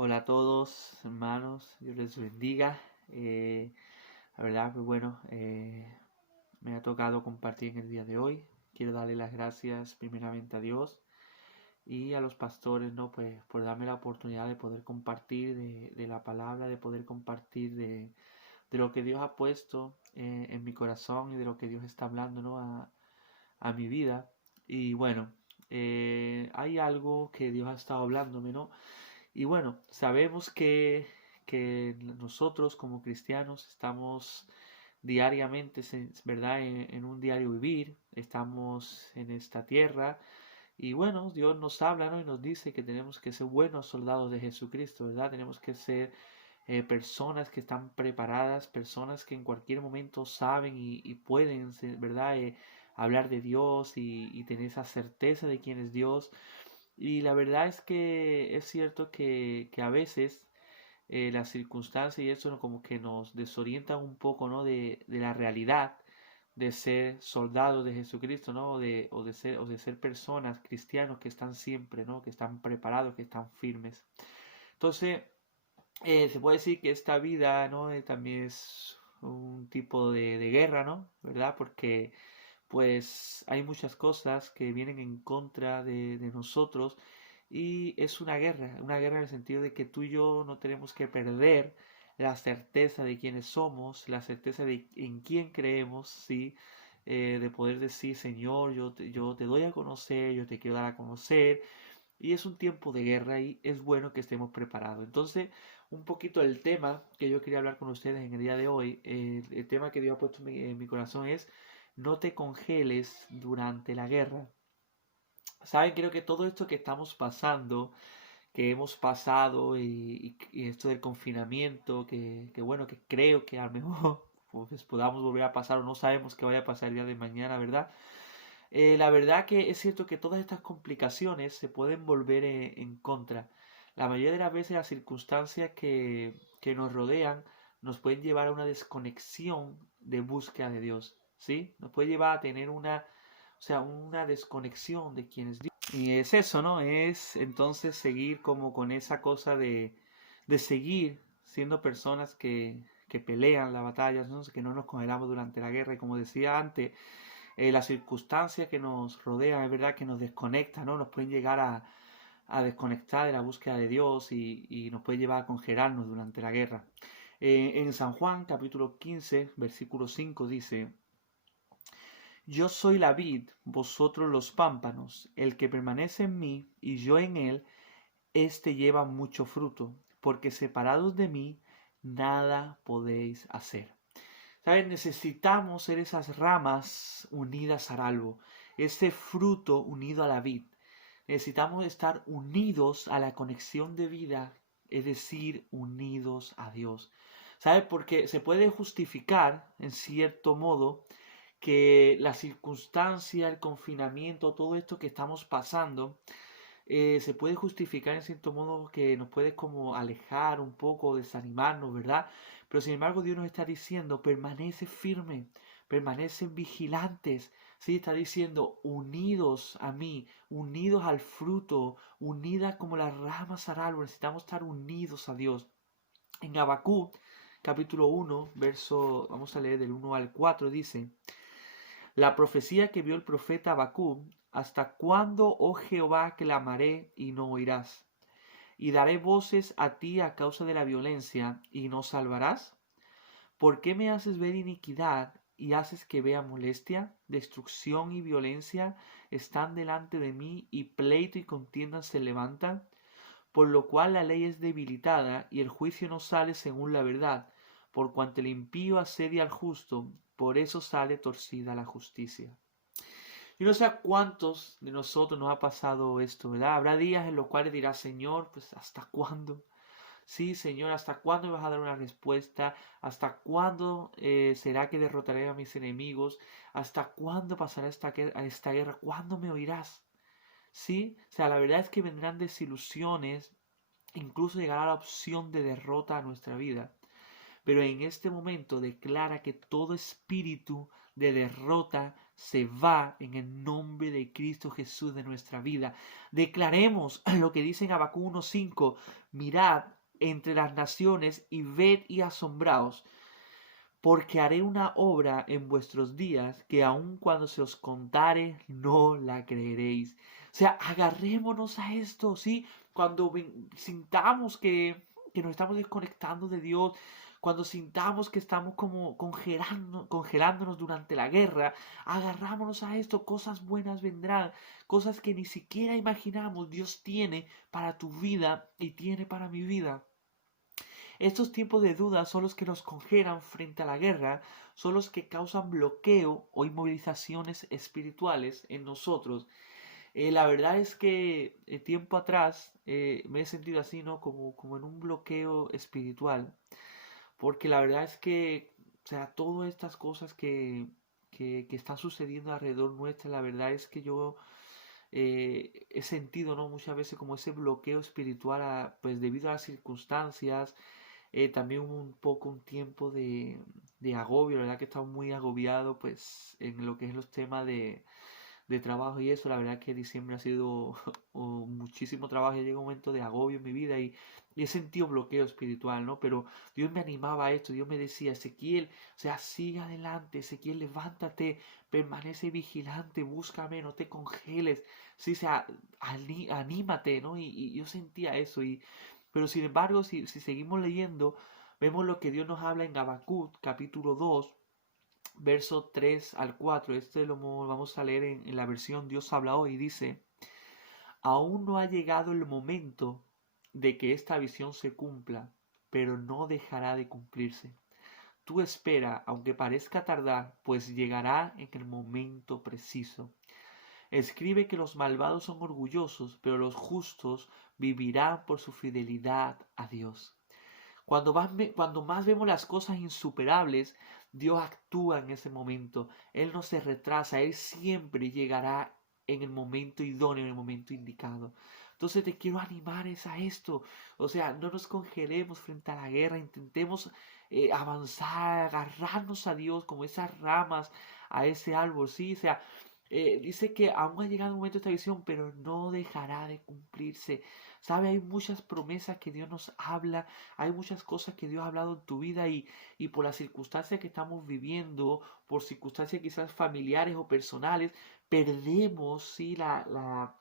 Hola a todos, hermanos, Dios les bendiga. La verdad, pues bueno, me ha tocado compartir en el día de hoy. Quiero darle las gracias primeramente a Dios y a los pastores, ¿no? Pues por darme la oportunidad de poder compartir de la palabra, de poder compartir de lo que Dios ha puesto en mi corazón y de lo que Dios está hablando, ¿no? A mi vida. Y bueno, hay algo que Dios ha estado hablándome, ¿no? Y bueno, sabemos que nosotros como cristianos estamos diariamente, ¿verdad? En un diario vivir, estamos en esta tierra y bueno, Dios nos habla, ¿no? Y nos dice que tenemos que ser buenos soldados de Jesucristo, ¿verdad? Tenemos que ser personas que están preparadas, personas que en cualquier momento saben y pueden, ¿verdad? Hablar de Dios y tener esa certeza de quién es Dios. Y la verdad es que es cierto que a veces las circunstancias y eso como que nos desorientan un poco, ¿no? De la realidad de ser soldados de Jesucristo, ¿no? O de ser personas cristianos que están siempre, ¿no? Que están preparados, que están firmes. Entonces, se puede decir que esta vida, ¿no? También es un tipo de guerra, ¿no? ¿Verdad? Porque pues hay muchas cosas que vienen en contra de nosotros y es una guerra en el sentido de que tú y yo no tenemos que perder la certeza de quiénes somos, la certeza de en quién creemos, ¿sí? De poder decir, Señor, yo te doy a conocer, yo te quiero dar a conocer, y es un tiempo de guerra y es bueno que estemos preparados. Entonces, un poquito el tema que yo quería hablar con ustedes en el día de hoy, el tema que Dios ha puesto en mi corazón es no te congeles durante la guerra. Saben, creo que todo esto que estamos pasando, que hemos pasado y esto del confinamiento, que bueno, que creo que a lo mejor pues podamos volver a pasar o no sabemos qué vaya a pasar el día de mañana, ¿verdad? La verdad que es cierto que todas estas complicaciones se pueden volver en contra. La mayoría de las veces las circunstancias que nos rodean nos pueden llevar a una desconexión de búsqueda de Dios, ¿sí? Nos puede llevar a tener una desconexión de quién es Dios. Y es eso, ¿no? Es entonces seguir como con esa cosa de seguir siendo personas que pelean las batallas, ¿no? Que no nos congelamos durante la guerra. Y como decía antes, las circunstancias que nos rodean, es verdad que nos desconectan, ¿no? Nos pueden llegar a desconectar de la búsqueda de Dios y nos puede llevar a congelarnos durante la guerra. En San Juan, capítulo 15, versículo 5 dice, yo soy la vid, vosotros los pámpanos, el que permanece en mí y yo en él, éste lleva mucho fruto, porque separados de mí, nada podéis hacer. ¿Sabes? Necesitamos ser esas ramas unidas al árbol, ese fruto unido a la vid. Necesitamos estar unidos a la conexión de vida, es decir, unidos a Dios. ¿Sabes? Porque se puede justificar, en cierto modo, que la circunstancia, el confinamiento, todo esto que estamos pasando, se puede justificar en cierto modo que nos puede como alejar un poco, desanimarnos, ¿verdad? Pero sin embargo Dios nos está diciendo, permanece firme, permanecen vigilantes, ¿sí? Está diciendo, unidos a mí, unidos al fruto, unidas como las ramas al árbol, necesitamos estar unidos a Dios. En Habacuc, capítulo 1, vamos a leer del 1 al 4, dice, la profecía que vio el profeta Habacuc, ¿hasta cuándo, oh Jehová, clamaré y no oirás? Y daré voces a ti a causa de la violencia, y no salvarás. ¿Por qué me haces ver iniquidad y haces que vea molestia? Destrucción y violencia están delante de mí, y pleito y contienda se levantan. Por lo cual la ley es debilitada, y el juicio no sale según la verdad. Por cuanto el impío asedia al justo, por eso sale torcida la justicia. Yo no sé a cuántos de nosotros nos ha pasado esto, ¿verdad? Habrá días en los cuales dirás, Señor, pues ¿hasta cuándo? Sí, Señor, ¿hasta cuándo me vas a dar una respuesta? ¿Hasta cuándo será que derrotaré a mis enemigos? ¿Hasta cuándo pasará esta guerra? ¿Cuándo me oirás? Sí, o sea, la verdad es que vendrán desilusiones, incluso llegará la opción de derrota a nuestra vida. Pero en este momento declara que todo espíritu de derrota se va en el nombre de Cristo Jesús de nuestra vida. Declaremos lo que dice en Habacuc 1:5: mirad entre las naciones y ved y asombraos, porque haré una obra en vuestros días que aun cuando se os contare no la creeréis. O sea, agarrémonos a esto, ¿sí? Cuando sintamos que nos estamos desconectando de Dios, cuando sintamos que estamos como congelándonos durante la guerra, agarrámonos a esto, cosas buenas vendrán, cosas que ni siquiera imaginamos Dios tiene para tu vida y tiene para mi vida. Estos tiempos de duda son los que nos congelan frente a la guerra, son los que causan bloqueo o inmovilizaciones espirituales en nosotros. La verdad es que tiempo atrás me he sentido así, ¿no? Como en un bloqueo espiritual, porque la verdad es que, o sea, todas estas cosas que están sucediendo alrededor nuestra, la verdad es que yo he sentido, ¿no? Muchas veces como ese bloqueo espiritual, pues debido a las circunstancias. También hubo un poco un tiempo de agobio, la verdad que estaba muy agobiado pues en lo que es los temas de trabajo y eso. La verdad que diciembre ha sido muchísimo trabajo, ya llega un momento de agobio en mi vida y he sentido bloqueo espiritual, ¿no? Pero Dios me animaba a esto, Dios me decía: Ezequiel, o sea, sigue adelante, Ezequiel, levántate, permanece vigilante, búscame, no te congeles, sí, o sea, anímate, ¿no? Y yo sentía eso, pero sin embargo, si seguimos leyendo, vemos lo que Dios nos habla en Habacuc, capítulo 2, verso 3 al 4. Este lo vamos a leer en la versión Dios habla hoy. Dice: aún no ha llegado el momento de que esta visión se cumpla, pero no dejará de cumplirse. Tú espera, aunque parezca tardar, pues llegará en el momento preciso. Escribe que los malvados son orgullosos, pero los justos vivirán por su fidelidad a Dios. Cuando más vemos las cosas insuperables, Dios actúa en ese momento. Él no se retrasa, Él siempre llegará en el momento idóneo, en el momento indicado. Entonces te quiero animar a esto. O sea, no nos congelemos frente a la guerra, intentemos avanzar, agarrarnos a Dios como esas ramas a ese árbol, ¿sí? O sea, dice que aún ha llegado el momento de esta visión, pero no dejará de cumplirse. ¿Sabe? Hay muchas promesas que Dios nos habla, hay muchas cosas que Dios ha hablado en tu vida y por las circunstancias que estamos viviendo, por circunstancias quizás familiares o personales, perdemos, ¿sí?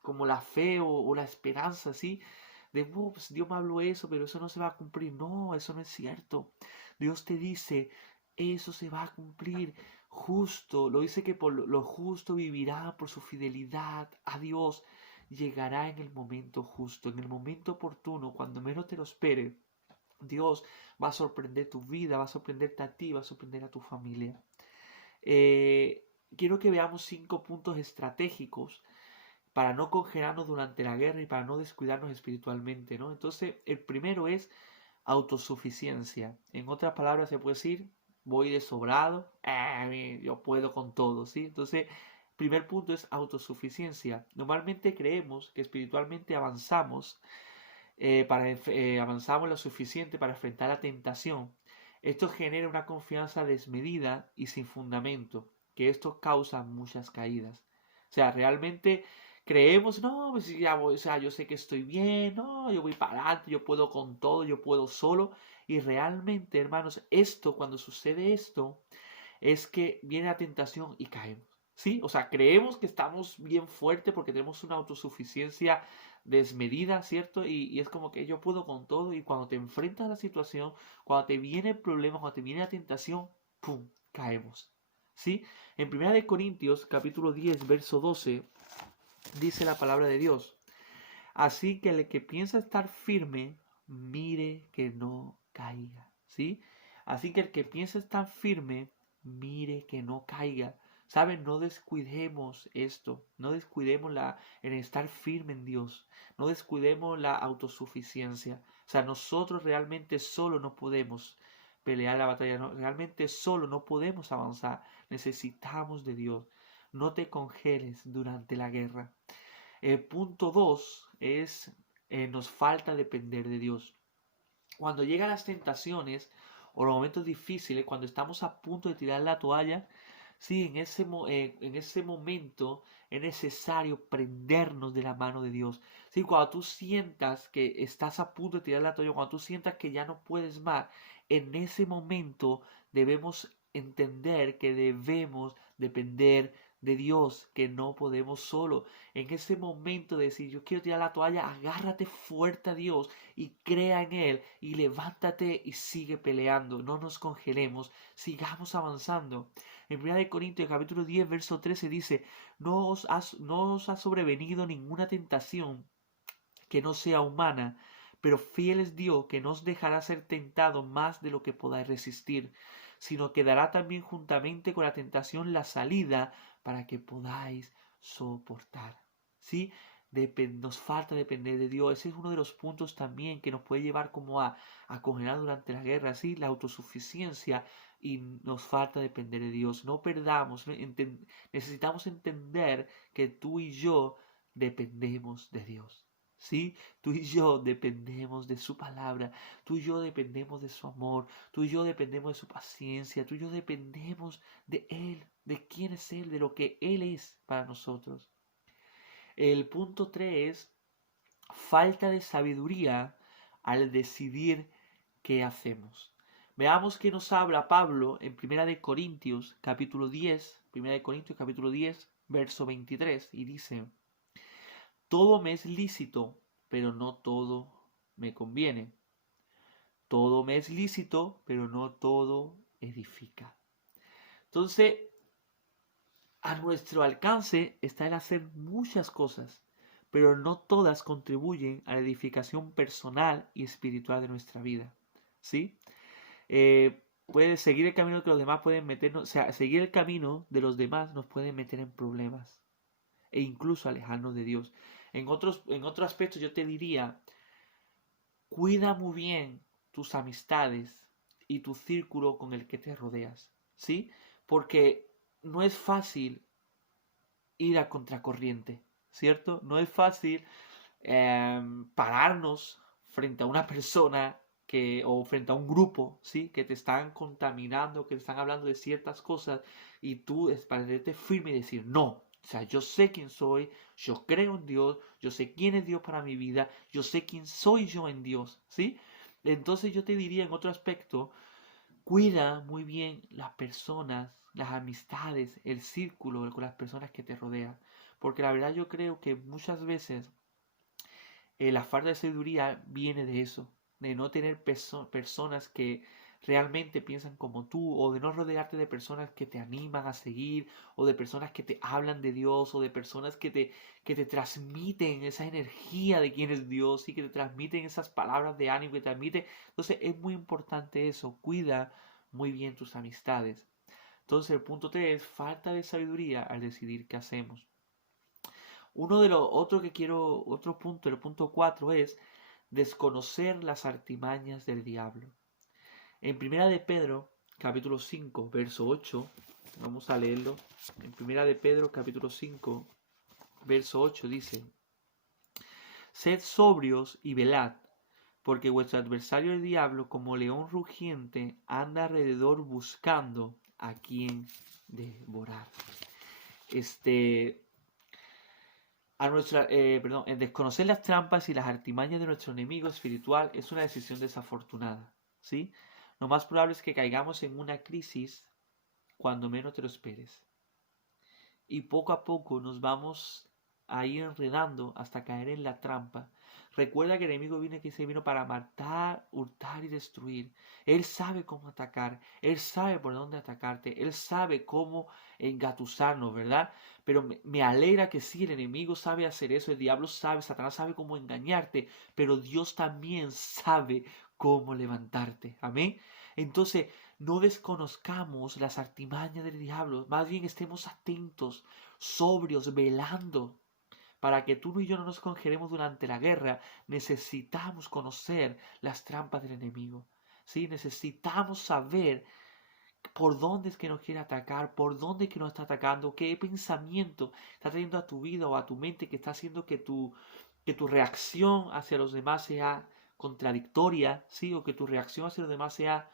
Como la fe o la esperanza, ¿sí? De, "Oh, pues Dios me habló eso, pero eso no se va a cumplir". No, eso no es cierto. Dios te dice: eso se va a cumplir. Justo, lo dice que por lo justo vivirá por su fidelidad a Dios. Llegará en el momento justo, en el momento oportuno, cuando menos te lo espere. Dios va a sorprender tu vida, va a sorprenderte a ti, va a sorprender a tu familia. Quiero que veamos 5 puntos estratégicos para no congelarnos durante la guerra y para no descuidarnos espiritualmente, ¿no? Entonces, el primero es autosuficiencia. En otras palabras, se puede decir: voy de sobrado, yo puedo con todo, ¿sí? Entonces, primer punto es autosuficiencia. Normalmente creemos que espiritualmente avanzamos lo suficiente para enfrentar la tentación. Esto genera una confianza desmedida y sin fundamento, que esto causa muchas caídas. O sea, realmente creemos: no, pues ya voy, o sea, yo sé que estoy bien, no, yo voy para adelante, yo puedo con todo, yo puedo solo. Y realmente, hermanos, cuando sucede esto, es que viene la tentación y caemos. ¿Sí? O sea, creemos que estamos bien fuertes porque tenemos una autosuficiencia desmedida, ¿cierto? Y es como que yo puedo con todo, y cuando te enfrentas a la situación, cuando te viene el problema, cuando te viene la tentación, ¡pum!, caemos. ¿Sí? En 1 Corintios capítulo 10, verso 12, dice la palabra de Dios: así que el que piensa estar firme, mire que no caiga. ¿Sí? Así que el que piensa estar firme, mire que no caiga. ¿Saben? No descuidemos esto. No descuidemos el estar firme en Dios. No descuidemos la autosuficiencia. O sea, nosotros realmente solo no podemos pelear la batalla. Realmente solo no podemos avanzar. Necesitamos de Dios. No te congeles durante la guerra. Punto 2 es: nos falta depender de Dios. Cuando llegan las tentaciones o los momentos difíciles, cuando estamos a punto de tirar la toalla, Sí, en ese momento es necesario prendernos de la mano de Dios. Sí, cuando tú sientas que estás a punto de tirar la toalla, cuando tú sientas que ya no puedes más, en ese momento debemos entender que debemos depender de Dios, que no podemos solo. En ese momento de decir, yo quiero tirar la toalla, agárrate fuerte a Dios y crea en Él y levántate y sigue peleando. No nos congelemos, sigamos avanzando. En 1 Corintios capítulo 10, verso 13 dice, no os ha sobrevenido ninguna tentación que no sea humana, pero fiel es Dios que no os dejará ser tentado más de lo que podáis resistir, sino que dará también juntamente con la tentación la salida para que podáis soportar. ¿Sí? Nos falta depender de Dios. Ese es uno de los puntos también que nos puede llevar como a congelar durante la guerra, ¿sí? La autosuficiencia, y nos falta depender de Dios. No perdamos, necesitamos entender que tú y yo dependemos de Dios. ¿Sí? Tú y yo dependemos de su palabra, tú y yo dependemos de su amor, tú y yo dependemos de su paciencia, tú y yo dependemos de Él, de quién es Él, de lo que Él es para nosotros. El punto 3, falta de sabiduría al decidir qué hacemos. Veamos qué nos habla Pablo en 1 Corintios capítulo 10, 1 Corintios capítulo 10, verso 23, y dice, todo me es lícito, pero no todo me conviene. Todo me es lícito, pero no todo edifica. Entonces, a nuestro alcance está el hacer muchas cosas, pero no todas contribuyen a la edificación personal y espiritual de nuestra vida. ¿Sí? Puede seguir el camino que los demás pueden meternos, o sea, seguir el camino de los demás nos puede meter en problemas e incluso alejarnos de Dios. En otro aspecto yo te diría, cuida muy bien tus amistades y tu círculo con el que te rodeas, ¿sí? Porque no es fácil ir a contracorriente, ¿cierto? No es fácil pararnos frente a una persona o frente a un grupo, ¿sí? Que te están contaminando, que te están hablando de ciertas cosas y tú mantenerte firme y decir no. O sea, yo sé quién soy, yo creo en Dios, yo sé quién es Dios para mi vida, yo sé quién soy yo en Dios, ¿sí? Entonces yo te diría en otro aspecto, cuida muy bien las personas, las amistades, el círculo con las personas que te rodean. Porque la verdad yo creo que muchas veces la falta de sabiduría viene de eso, de no tener personas que realmente piensan como tú, o de no rodearte de personas que te animan a seguir, o de personas que te hablan de Dios, o de personas que te transmiten esa energía de quién es Dios y que te transmiten esas palabras de ánimo que te transmiten. Entonces es muy importante eso, cuida muy bien tus amistades. Entonces el punto 3 es falta de sabiduría al decidir qué hacemos. Uno de los otros que quiero, otro punto, el punto 4 es desconocer las artimañas del diablo. En Primera de Pedro, capítulo 5, verso 8, vamos a leerlo. En Primera de Pedro, capítulo 5, verso 8 dice, sed sobrios y velad, porque vuestro adversario el diablo, como león rugiente, anda alrededor buscando a quien devorar. Desconocer las trampas y las artimañas de nuestro enemigo espiritual es una decisión desafortunada, ¿sí? Lo más probable es que caigamos en una crisis cuando menos te lo esperes. Y poco a poco nos vamos a ir enredando hasta caer en la trampa. Recuerda que el enemigo vino para matar, hurtar y destruir. Él sabe cómo atacar, él sabe por dónde atacarte, él sabe cómo engatusarnos, ¿verdad? Pero me alegra que sí, el enemigo sabe hacer eso, el diablo sabe, Satanás sabe cómo engañarte, pero Dios también sabe cómo levantarte. Amén. Entonces, no desconozcamos las artimañas del diablo, más bien estemos atentos, sobrios, velando. Para que tú y yo no nos congelemos durante la guerra, necesitamos conocer las trampas del enemigo. ¿Sí? Necesitamos saber por dónde es que nos quiere atacar, por dónde es que nos está atacando, qué pensamiento está trayendo a tu vida o a tu mente que está haciendo que tu reacción hacia los demás sea contradictoria, ¿sí? O que tu reacción hacia los demás sea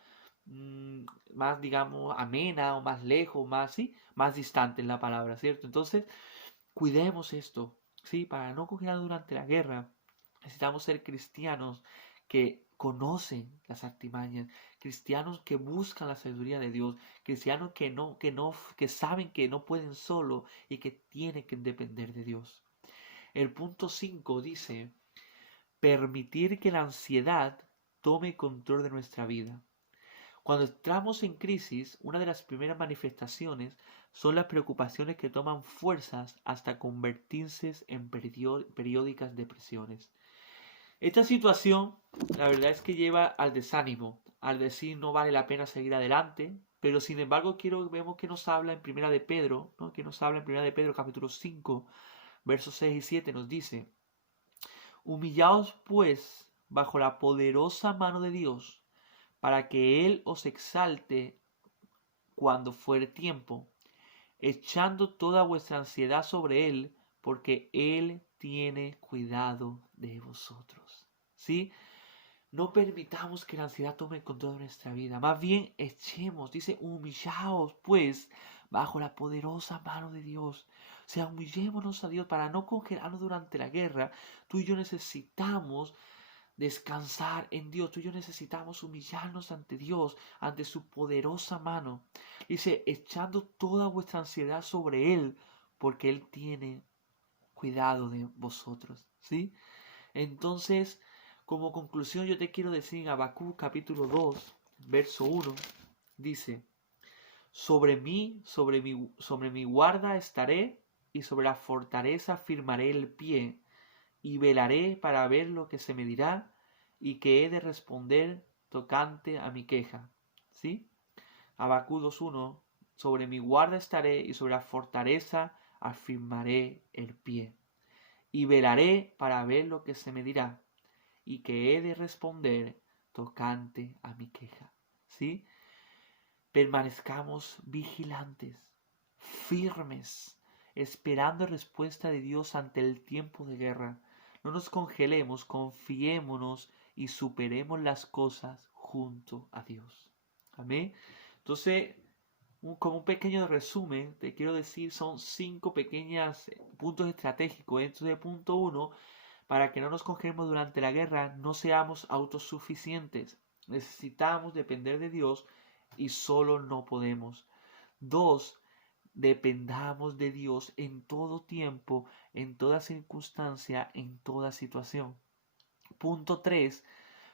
más, digamos, amena o más lejos, más, ¿sí? Más distante en la palabra, ¿cierto? Entonces, cuidemos esto, ¿sí? Para no coger durante la guerra, necesitamos ser cristianos que conocen las artimañas, cristianos que buscan la sabiduría de Dios, cristianos que saben que no pueden solo y que tienen que depender de Dios. El punto 5 dice, permitir que la ansiedad tome control de nuestra vida. Cuando entramos en crisis, una de las primeras manifestaciones son las preocupaciones que toman fuerzas hasta convertirse en periódicas depresiones. Esta situación, la verdad es que lleva al desánimo, al decir no vale la pena seguir adelante, pero sin embargo vemos que nos habla en Primera de Pedro, ¿no? Que nos habla en Primera de Pedro capítulo 5, versos 6 y 7, nos dice, humillaos pues bajo la poderosa mano de Dios, para que Él os exalte cuando fuere tiempo, echando toda vuestra ansiedad sobre Él, porque Él tiene cuidado de vosotros. ¿Sí? No permitamos que la ansiedad tome control de nuestra vida. Más bien echemos, dice, humillaos pues bajo la poderosa mano de Dios. O sea, humillémonos a Dios para no congelarnos durante la guerra. Tú y yo necesitamos descansar en Dios. Tú y yo necesitamos humillarnos ante Dios, ante su poderosa mano. Dice, echando toda vuestra ansiedad sobre Él, porque Él tiene cuidado de vosotros. ¿Sí? Entonces, como conclusión, yo te quiero decir en Habacuc capítulo 2, verso 1, dice, sobre mi guarda estaré, y sobre la fortaleza firmaré el pie, y velaré para ver lo que se me dirá, y que he de responder tocante a mi queja. ¿Sí? Habacuc 2:1, sobre mi guarda estaré, y sobre la fortaleza afirmaré el pie, y velaré para ver lo que se me dirá, y que he de responder tocante a mi queja. ¿Sí? Permanezcamos vigilantes, firmes, esperando respuesta de Dios ante el tiempo de guerra. No nos congelemos, confiémonos y superemos las cosas junto a Dios. Amén. Entonces, como un pequeño resumen, te quiero decir, son 5 pequeños puntos estratégicos. Entonces, punto 1, para que no nos congelemos durante la guerra, no seamos autosuficientes. Necesitamos depender de Dios y solo no podemos. 2, dependamos de Dios en todo tiempo, en toda circunstancia, en toda situación. Punto 3,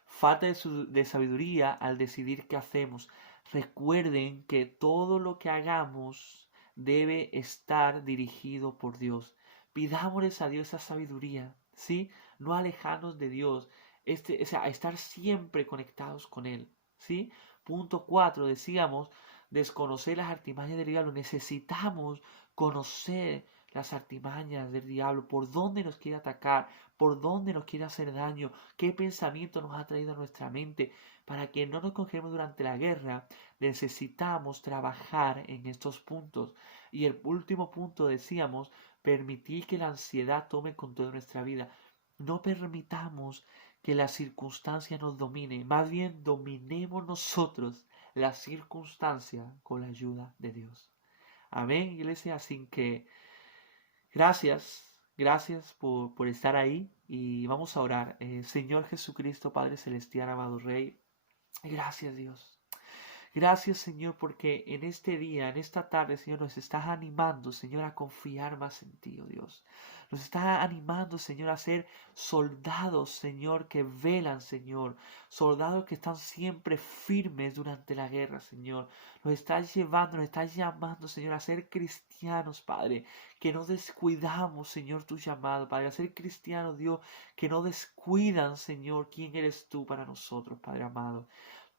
falta de sabiduría al decidir qué hacemos. Recuerden que todo lo que hagamos debe estar dirigido por Dios. Pidámosles a Dios esa sabiduría, ¿sí? No alejarnos de Dios, o sea, estar siempre conectados con Él, ¿sí? Punto 4, decíamos, desconocer las artimañas del diablo. Necesitamos conocer las artimañas del diablo, por dónde nos quiere atacar, por dónde nos quiere hacer daño, qué pensamiento nos ha traído a nuestra mente. Para que no nos congelemos durante la guerra, necesitamos trabajar en estos puntos. Y el último punto, decíamos, permitir que la ansiedad tome control de nuestra vida. No permitamos que la circunstancia nos domine, más bien dominemos nosotros la circunstancia con la ayuda de Dios. Amén, iglesia. Así que gracias por estar ahí y vamos a orar. Señor Jesucristo, Padre Celestial, amado Rey, gracias Dios. Gracias, Señor, porque en este día, en esta tarde, Señor, nos estás animando, Señor, a confiar más en ti, oh Dios. Nos estás animando, Señor, a ser soldados, Señor, que velan, Señor. Soldados que están siempre firmes durante la guerra, Señor. Nos estás llevando, nos estás llamando, Señor, a ser cristianos, Padre. Que no descuidamos, Señor, tu llamado, Padre. A ser cristianos, Dios, que no descuidan, Señor, quién eres tú para nosotros, Padre amado.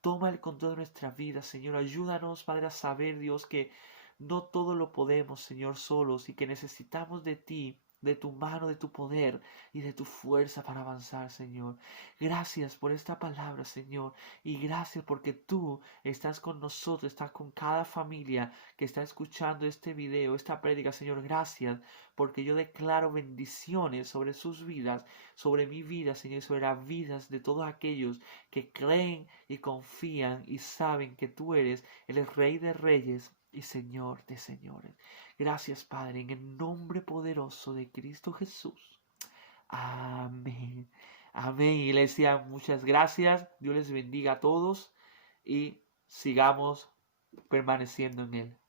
Toma el control de nuestra vida, Señor. Ayúdanos, Padre, a saber, Dios, que no todo lo podemos, Señor, solos y que necesitamos de ti de tu mano, de tu poder y de tu fuerza para avanzar, Señor. Gracias por esta palabra, Señor, y gracias porque tú estás con nosotros, estás con cada familia que está escuchando este video, esta prédica, Señor. Gracias porque yo declaro bendiciones sobre sus vidas, sobre mi vida, Señor, y sobre las vidas de todos aquellos que creen y confían y saben que tú eres el Rey de Reyes y Señor de señores. Gracias, Padre, en el nombre poderoso de Cristo Jesús. Amén. Amén, iglesia. Muchas gracias. Dios les bendiga a todos y sigamos permaneciendo en Él.